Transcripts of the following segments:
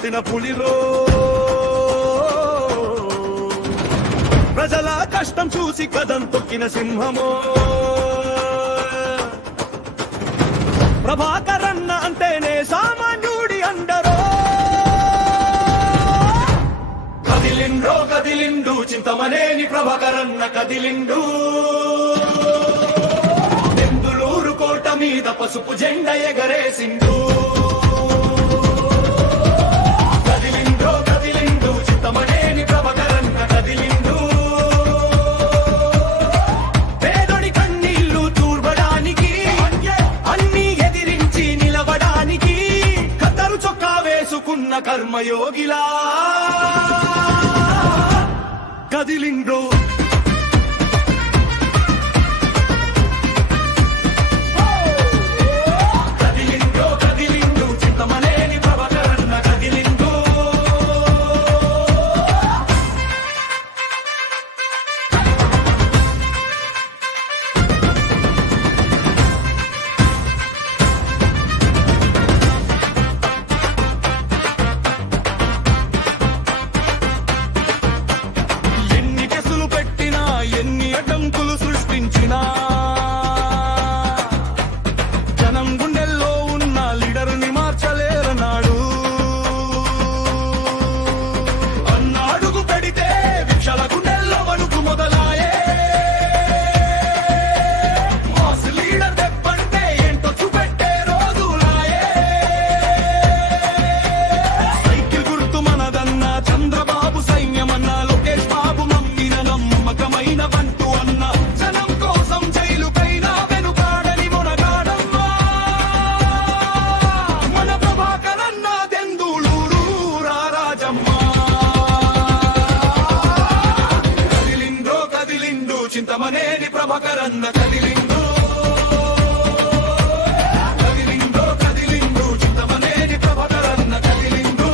పుట్టిన పులిరో, ప్రజల కష్టం చూసి కదం తొక్కిన సింహమో. ప్రభాకరన్న అంటేనే సామాన్యుడి అండరో. కదిలిండో కదిలిండు చింతమనేని ప్రభాకరన్న కదిలిండు. దెందులూరు కోట మీద పసుపు జెండ ఎగరేసిండు. కదిలిండో కదిలిండు చింతమనేని ప్రభాకరన్న కదిలిండు. పేదోడి కన్నీళ్లు తూర్వడానికి, అన్ని ఎదిరించి నిలవడానికి కత్తరు చొక్కా వేసుకున్న కర్మయోగిలా కదిలిండో. జనం గుండెల్లో ఉన్న లీడరుని మార్చలేరన్నాడు. అన్నాడుగు పెడితే విక్షల గుండెల్లో వణుకు మొదలాయే. మాస్ లీడర్ దెబ్బంటే ఏంటో చూపెట్టే రోజులాయే. సైకిల్ గుర్తు మనదన్న చంద్రబాబు సైన్యమన్న లోకేష్ బాబు నమ్మిన నమ్మకమైన బంటు అన్న జనం కోసం జైలుకైనా వెనుకాడని మొనగాడమ్మా మన ప్రభాకరన్న దెందులూరు రారాజమ్మ. కదిలిందో కదిలిండు చింతమనేని ప్రభాకరన్న కదిలిండు. కదిలిందో కదిలిండు చింతమనేని ప్రభాకరన్న కదిలిండు.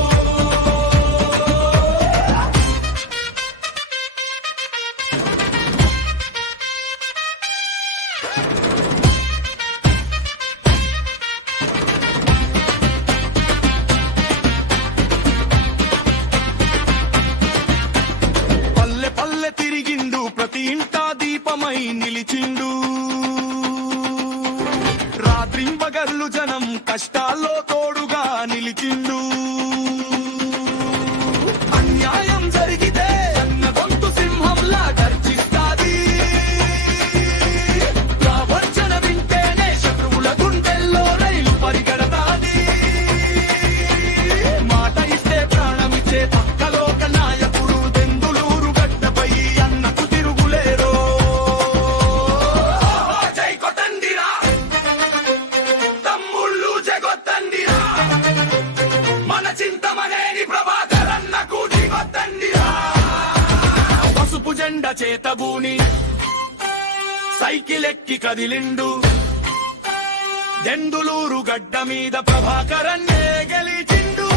పల్లె పల్లె తిరిగిండు, ప్రతి ఇంటా దీపమై నిలిచిండు. రాత్రింబగర్లు జనం కష్టాల్లో తోడుగా నిలిచిండు. అన్యాయం జరిగితే అన్న గొంతు సింహంలా గర్జిస్తాది. ప్రావర్చన వింటేనే శత్రువుల గుండెల్లో రైలు పరిగెడతాది. మాట ఇస్తే ప్రాణమిచ్చే పక్కలోక నాయకుడు దెందులూరు గడ్డపై అన్నకు తిరుగులేరో. జై కొట్టండిరా తమ్ముళ్ళు జగొత్తండిరా, మన చింతమనేని ప్రభాకరన్నకు దిగొత్తండిరా. పసుపు జెండ చేతబూని సైకిల్ ఎక్కి కదిలిండు. దెందులూరు గడ్డ మీద ప్రభాకరన్నే గెలిచిండు.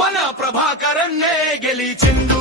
మన ప్రభాకరన్నే గెలిచిండు.